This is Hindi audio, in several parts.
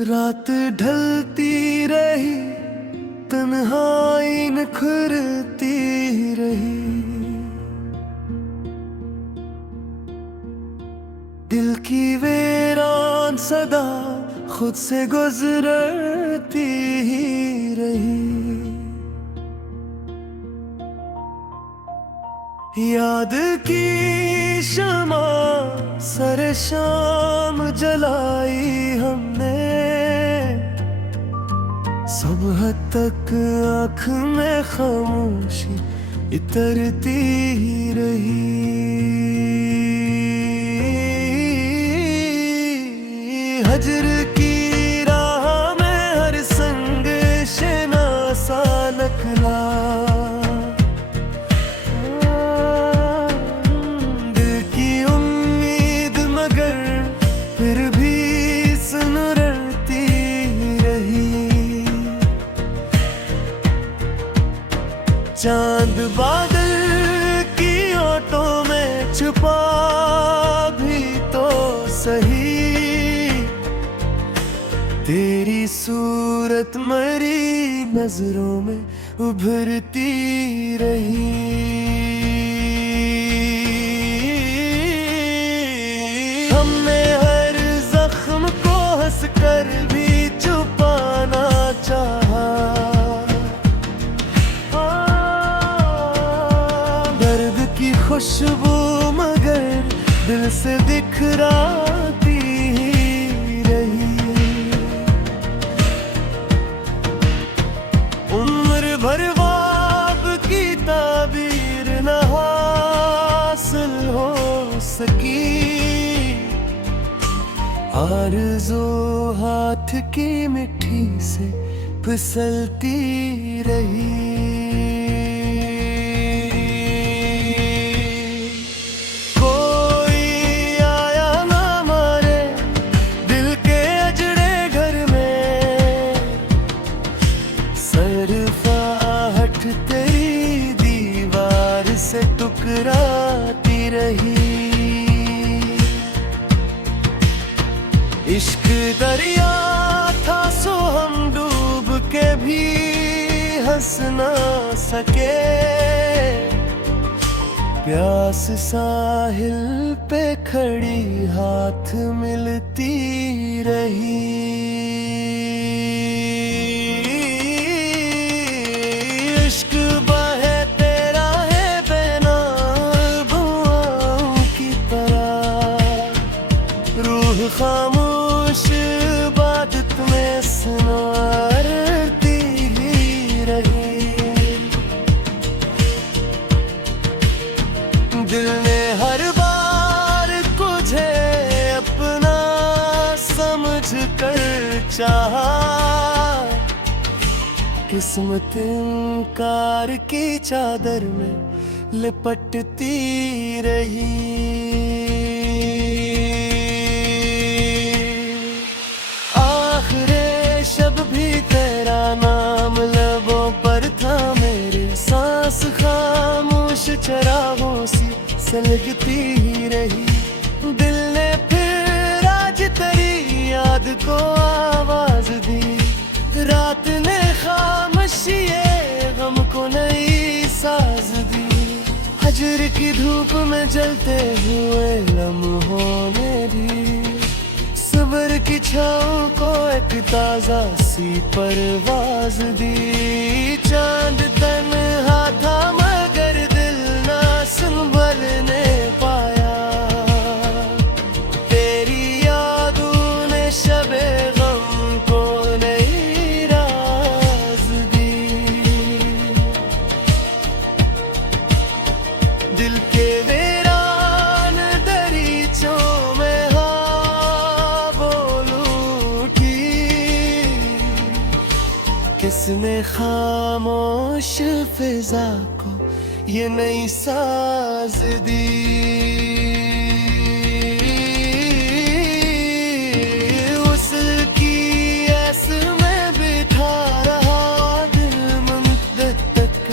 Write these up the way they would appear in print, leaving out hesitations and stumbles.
रात ढलती रही, तन्हाई निखरती रही, दिल की वीरान सदा खुद से गुजरती ही रही। याद की शमा सरे शाम जलाई हमने, सुबह तक आँख में खामोशी इतरती ही रही। हजर की राह में हर संग शना सा नकला, दिल की उम्मीद मगर फिर भी सुन रही रही। चांद बादल की ओटों में छुपा भी तो सही, तेरी सूरत मरी नजरों में उभरती रही। हमने हर जख्म को हंस कर भी छुपाना चाहा, दर्द की खुशबू मगर दिल से दिखराती रही। उम्र भर ख्वाब की ताबीर न हासिल हो सकी, आरज़ू हाथ की मिट्टी से फिसलती रही। तेरी दीवार से टुकराती रही। इश्क दरिया था सो हम डूब के भी हंस ना सके, प्यास साहिल पे खड़ी हाथ मिलती रही। इश्क बहे तेरा है बेनाम बुआओं की तरह, रूह खामोश इबादत में संवारती ही रही। दिल ने हर बार तुझे अपना समझ कर चाहा, किस्मत इनकार की चादर में लिपटती रही। आखिरे शब भी तेरा नाम लबों पर था मेरे, सांस खामोश चरागों सी सलगती ही रही। दिल ने फिर आज तेरी याद को आवाज दी, रात ने खामोशिए गम को नई साज दी। हजर की धूप में जलते हुए लम्हों ने भी सब्र की छाँव को एक ताजा सी परवाज दी। चांद तन्हा था मगर दिल ना संभलने पाया, तेरी यादों ने शबे गम को नई राज दी। दिल के वीरान दरीचों में हाँ बोल उठी, किसने खामोश फिजा को ये नई साज दी। उसकी ऐस में बिठा रहा दिल मुद्दत तक,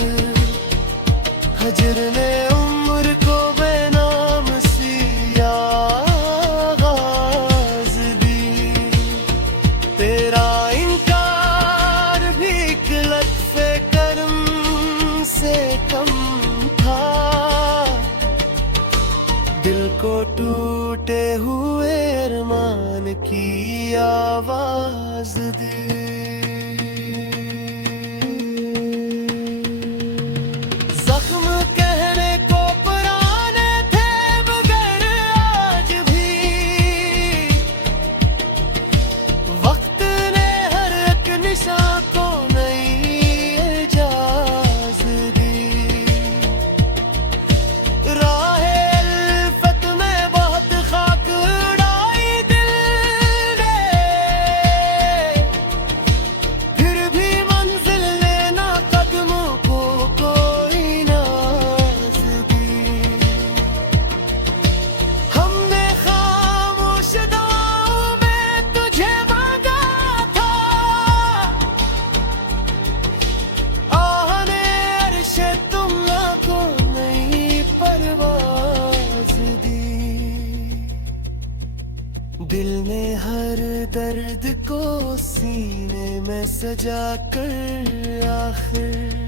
हजर ने उम्र को बेनाम सी ने हर दर्द को सीने में सजा कर आखिर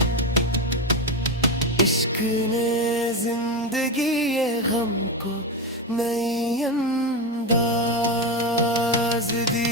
इश्क ने जिंदगी ये गम को नई अंदाज दी।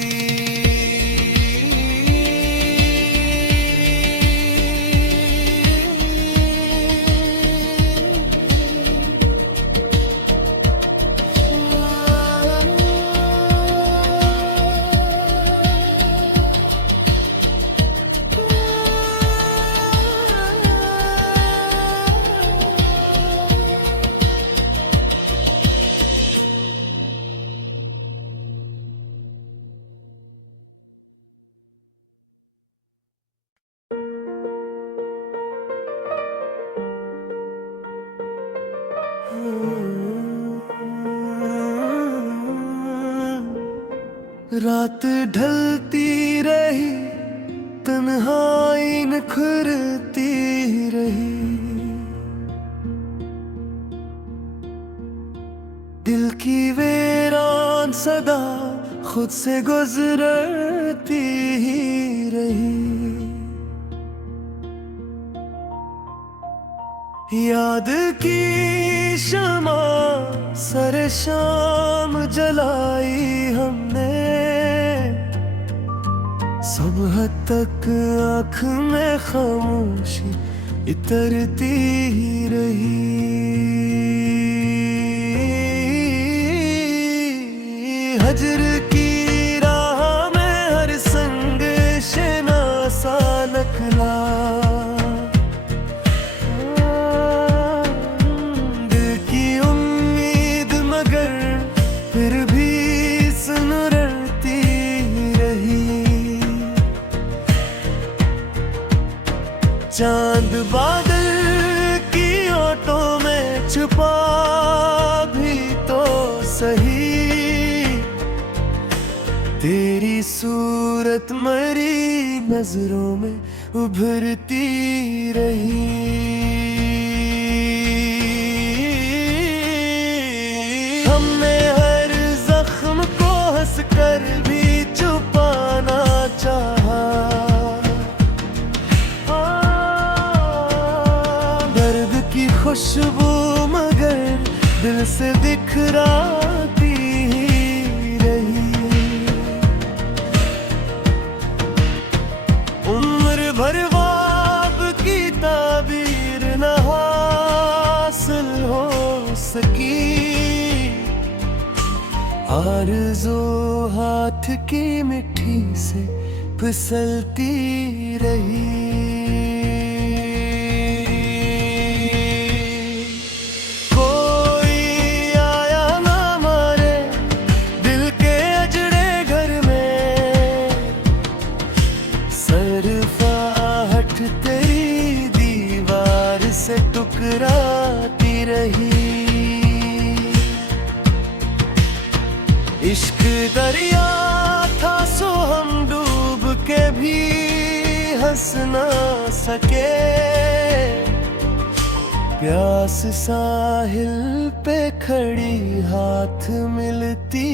रात ढलती रही, तन्हाई निखरती रही, दिल की वीरान सदा खुद से गुजरती ही रही। याद की शमा सर शाम जलाई हमने, सुबह तक आँख में खामोशी इतरती ही रही। हजर की राह में हर संग शिना सा नकला, दिल की उम्मीद मगर फिर भी सुनरती रही। चांद बादल की ओटों में छुपा भी तो सही, तेरी सूरत मरी नजरों में उभरती रही। हमने हर जख्म को हंसकर भी छुपाना चाहा, दर्द की खुशबू मगर दिल से दिखराती रही। उम्र भर ख्वाब की ताबीर न हासिल हो सकी, आरज़ू हाथ की मिट्टी से फिसलती रही। कोई आया ना मारे दिल के अजड़े घर में, सरफाहट तेरी दीवार से टुकराती रही। इश्क दरिया था सो हम डूब के भी हंस ना सके, प्यास साहिल पे खड़ी हाथ मिलती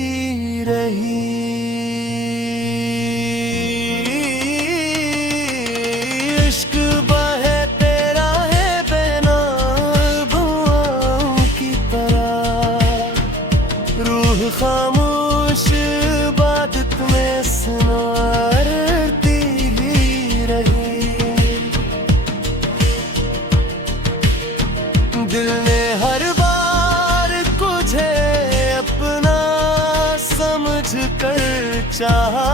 रही। इश्क बहे तेरा है बेनाम बुआओं की तरह, रूह खामोश इबादत में सनारती ही रही। दिल ने हर बार तुझे अपना समझ कर चाहा,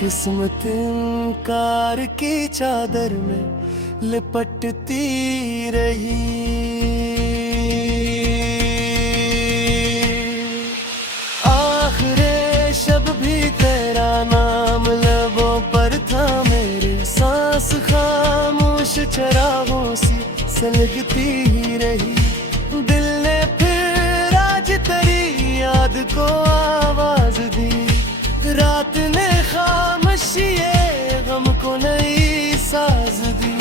किस्मत इनकार की चादर में लिपटती रही। आखिरे शब भी तेरा नाम लबों पर था मेरे, सांस खामोश चरागों सी सलगती ही रही। दिल ने फिर आज तेरी याद को आवाज दी, रात ने खामोशिए गम को नई साज दी।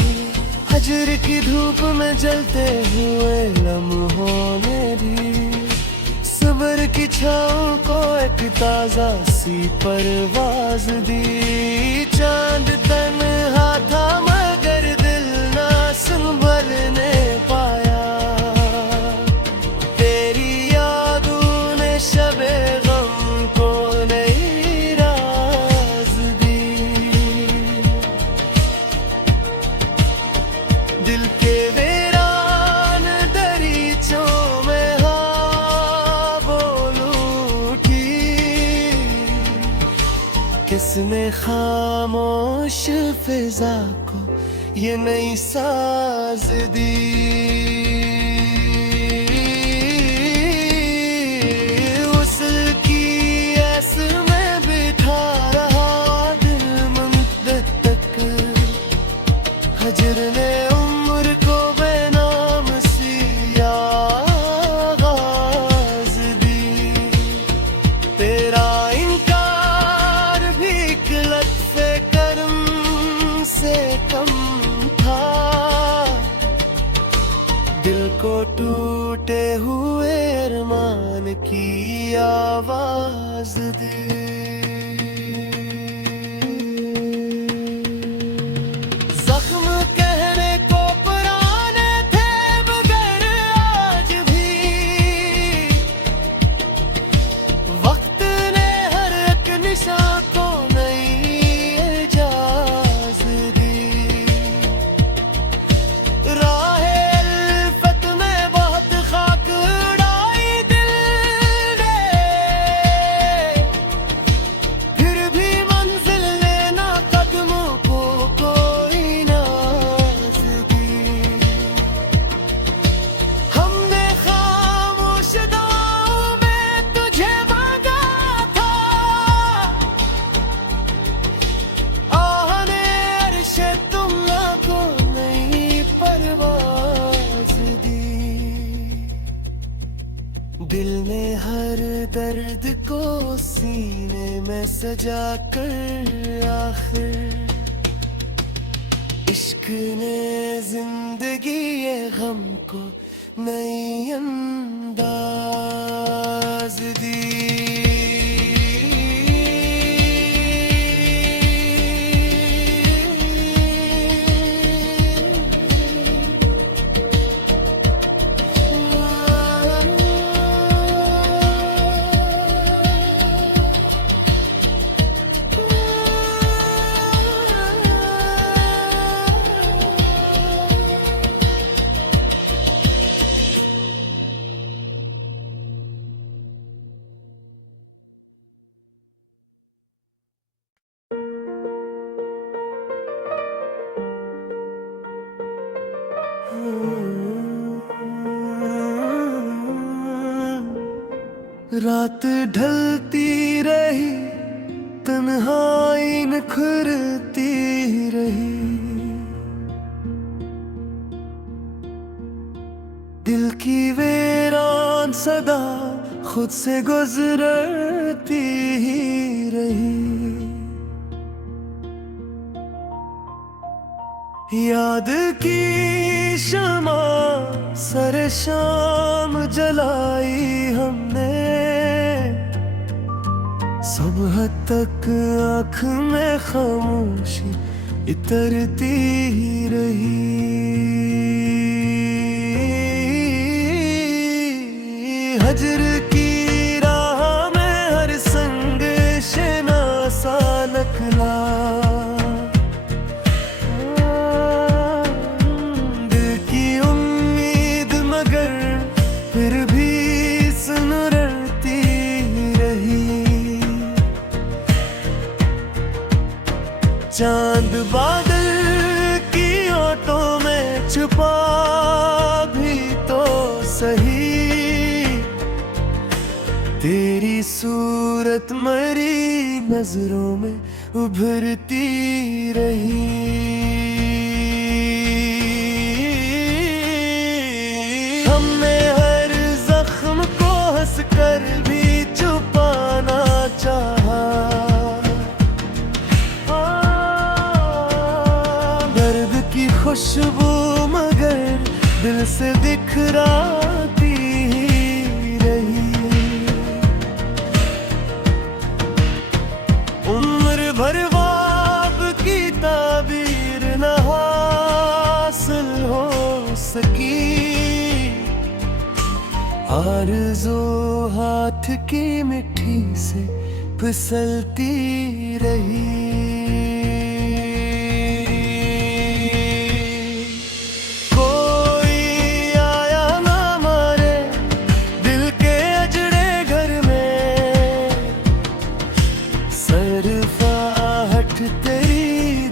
हजर की धूप में जलते हुए लम्हों ने भी उम्र की छाँव को एक ताजा सी परवाज दी। चांद तन्हा था मगर दिल ना संभलने पाया। तेरी यादों ने शबे गम को नई राज दी। दिल के वीरान दरीचों में हाँ बोलूं ठीक। किसने खामोश फिजा को ये नई साज दी। उसकी ऐस में बिठा रहा दिल मुद्दत तक। हजर ने उम्र को बेनाम सी आगाज दी। तेरा इनकार भी लत्फे करम से कम था। दिल को टूटे हुए अरमान की आवाज दी। जख्म कहने को पुराने थे मगर आज भी वक्त ने हर एक निशान को नई इजाज़ दी। राहे अल्फत में बहुत खाक उड़ाई दिल ने। फिर भी मंजिल लेना कदमों को कोई नाज दी। हमने खामोश दुआओं में तुझे मांगा था। आहने अर्शे तुमना को नई परवाज दी। दिल ने हर दर्द को सीने में सजा कर आखिर इश्क ने जिंदगी ये गम को नई अंदाज दी। रात ढलती रही, तन्हाई निखरती रही। दिल की वीरान सदा खुद से गुजरती ही रही। याद की शमा सरे शाम जलाई हमने, सुबह तक आँख में खामोशी इतरती ही रही। हजर की राह में हर संग शनासा नकला। दिल की उम्मीद मगर फिर भी सुनरती रही। चांद बादल की ओटों में छुपा भी तो सही। तेरी सूरत मरी नजरों में उभरती रही। हमने हर जख्म को हंसकर भी छुपाना चाहा। दर्द की खुशबू मगर दिल से बिखराती रही। आरज़ू हाथ की मिट्टी से फिसलती रही। कोई आया ना मारे दिल के अजड़े घर में, सरफाहट तेरी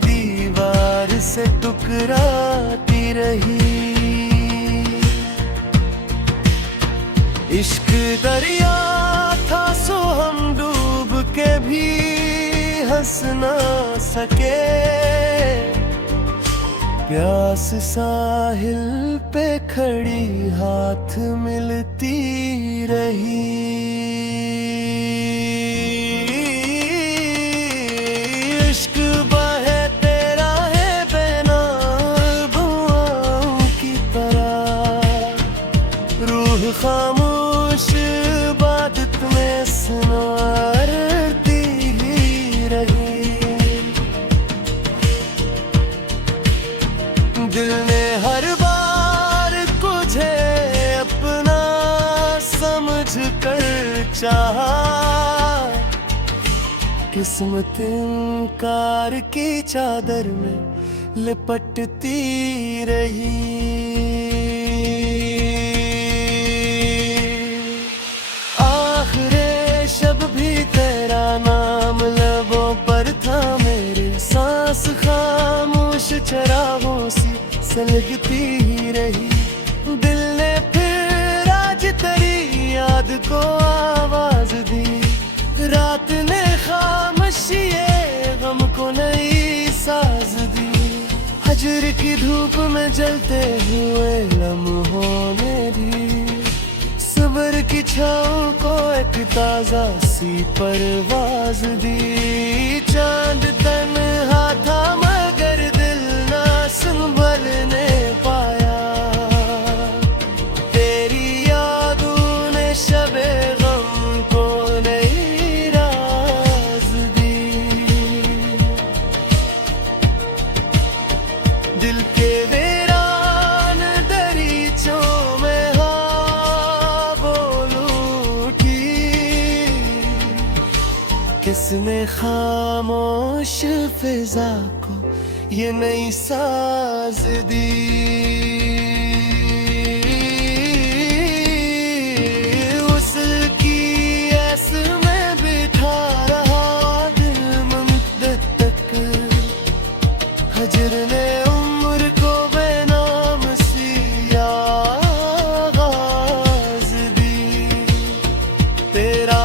दीवार से टुकराती रही। इश्क दरिया था सो हम डूब के भी हंस ना सके, प्यास साहिल पे खड़ी हाथ मिलती रही। इश्क बहे तेरा है बेनाम बुआओं की तरह, रूह खामोश इबादत में संवारती ही रही। दिल ने हर बार तुझे अपना समझ कर चाहा, किस्मत इनकार की चादर में लिपटती रही। तेरा नाम लबों पर था मेरे, सांस खामोश चरागों सी सलगती ही रही। दिल ने फिर आज तेरी याद को आवाज दी, रात ने खामोशिए गम को नई साज दी। हजर की धूप में जलते हुए लम्हों ने भी सब्र की छाँव को एक ताजा सी परवाज दी। चांद तन्हा था मगर दिल ना संभलने पाया, तेरी यादों ने शबे गम को नई राज दी। दिल के वीरान दरीचों में किसने खामोश फिजा को ये नई साज दी। उसकी ऐस में बिठा रहा दिल मुद्दत तक, हजर ने उम्र को बेनाम सी आगाज दी। तेरा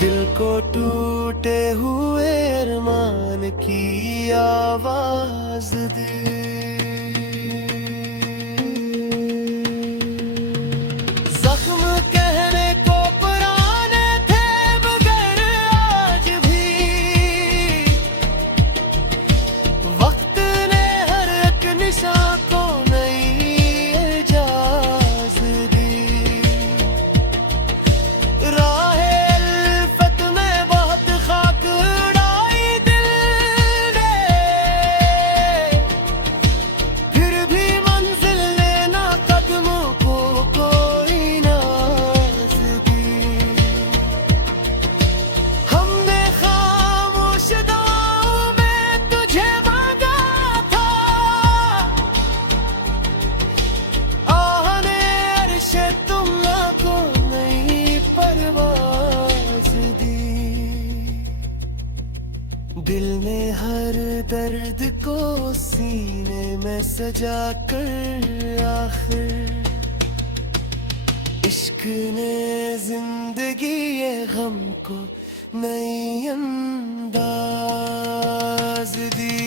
दिल को टूटे हुए अरमान की आवाज दी। जख्म कहने को पुराने थे मगर आज भी वक्त ने हर एक निशान को नई इजाज़ दी। दिल ने हर दर्द को सीने में सजा कर आखिर, इश्क ने जिंदगी ये गम को नई अंदाज दी।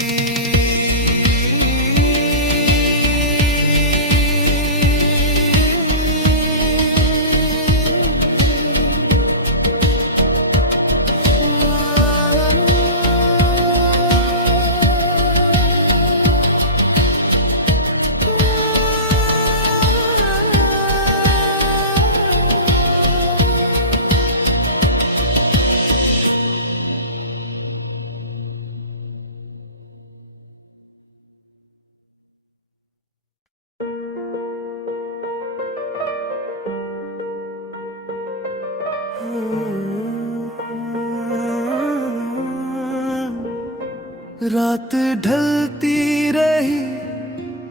रात ढलती रही,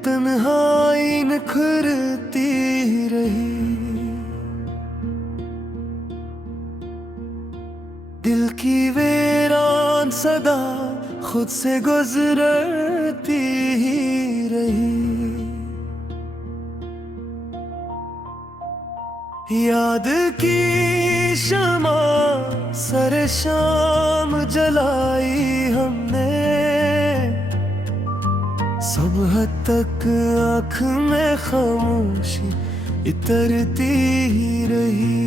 तन्हाई निखरती रही, दिल की वीरान सदा खुद से गुजरती ही रही। याद की शमा सर शाम जलाई हमने, सुबह तक आँख में खामोशी इतरती ही रही।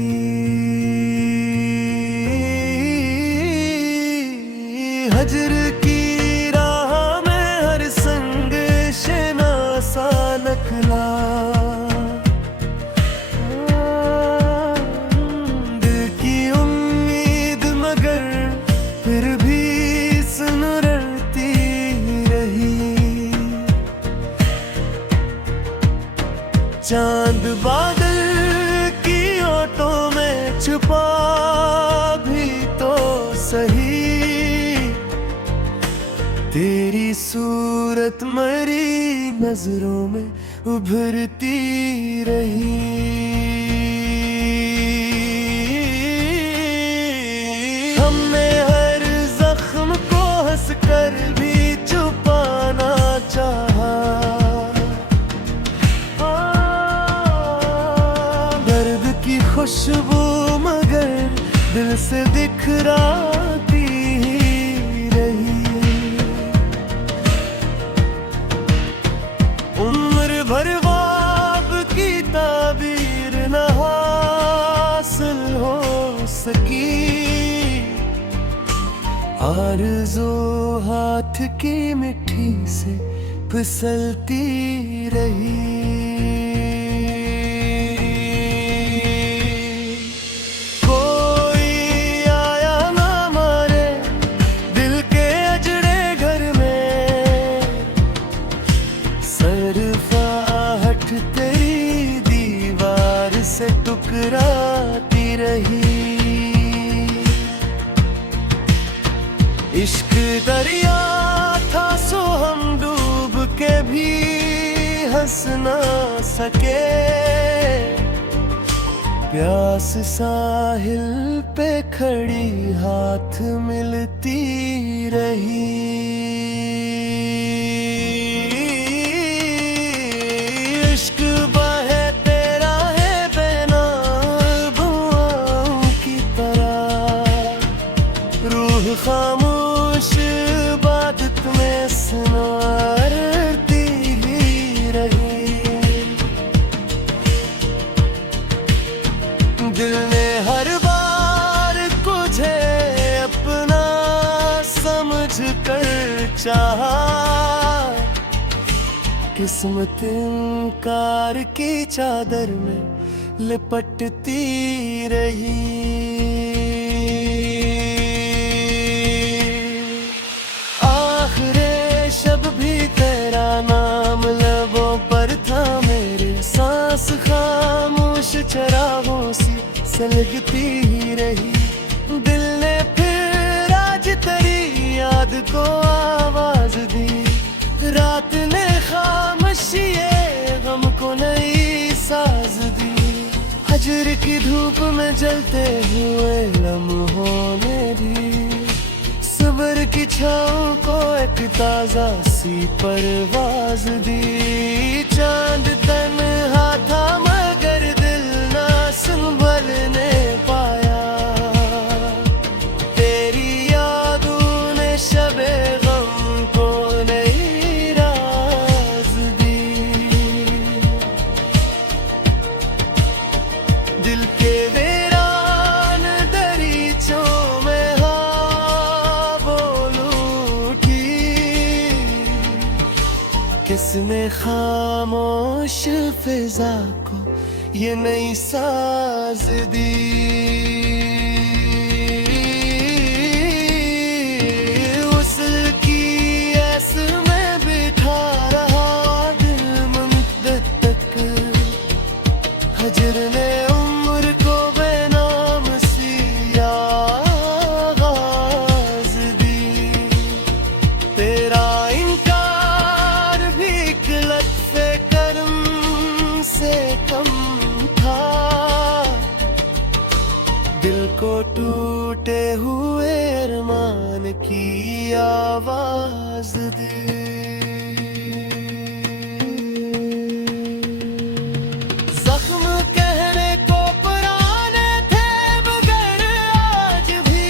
हजर की राह में हर संग शना सा नखला, दिल की उम्मीद मगर फिर भी सुनरती रही। चांद बादल की ओटों में छुपा भी तो सही, तेरी सूरत मरी नजरों में उभरती रही। हमने हर जख्म को हंसकर भी छुपाना चाहा, दर्द की खुशबू मगर दिल से दिखराती रही। उम्र भर ख्वाब की ताबीर न हासिल हो सकी, आरज़ू हाथ की मिट्टी से फिसलती रही। तेरी दीवार से टुकराती रही। इश्क दरिया था सो हम डूब के भी हंस ना सके, प्यास साहिल पे खड़ी हाथ मिलती रही। खामोश इबादत में संवारती ही रही। दिल ने हर बार तुझे अपना समझ कर चाहा, किस्मत इनकार की चादर में लिपटती रही। नाम लबों पर था मेरे, सांस खामोश चरागों सी सलगती ही रही। दिल ने फिर आज तेरी याद को आवाज दी, रात ने खामोशिए गम को नई साज दी। हजर की धूप में जलते हुए लम्हों ने भी सब्र की छाँव को एक ताजा सी परवाज दी। चांद तन्हा था मगर दिल ना संभलने पाया, तेरी यादों ने शबे गम को नई राज दी। दिल के वीरान दरीचों में किसने खामोश फिजा को ये नई साज दी। उसकी ऐस में बिठा रहा दिल मुद्दत तक, हजर ने उम्र को बेनाम सी दिल को टूटे हुए अरमान की आवाज दी। जख्म कहने को पुराने थे मगर आज भी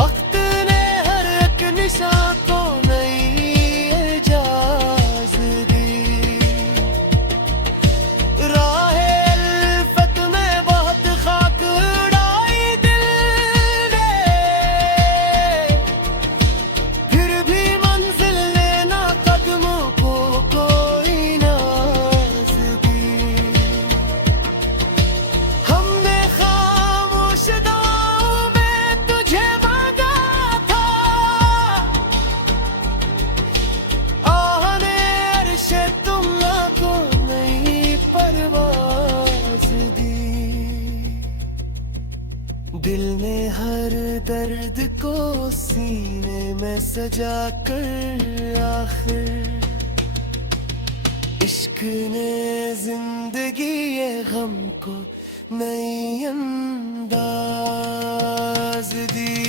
वक्त ने हर एक निशान को नई इजाज़त दी। राहे अल्फत में बहुत खाक उड़ाई दिल ने, फिर भी मंजिल ने ना कदमों को कोई नाज दी। हमने खामोश दुआओं में तुझे मांगा था, आहने अर्शे तुमना को नई परवाज दी। दिल ने हर दर्द को सीने में सजा कर आखिर इश्क ने जिंदगी ये गम को नई अंदाज दी।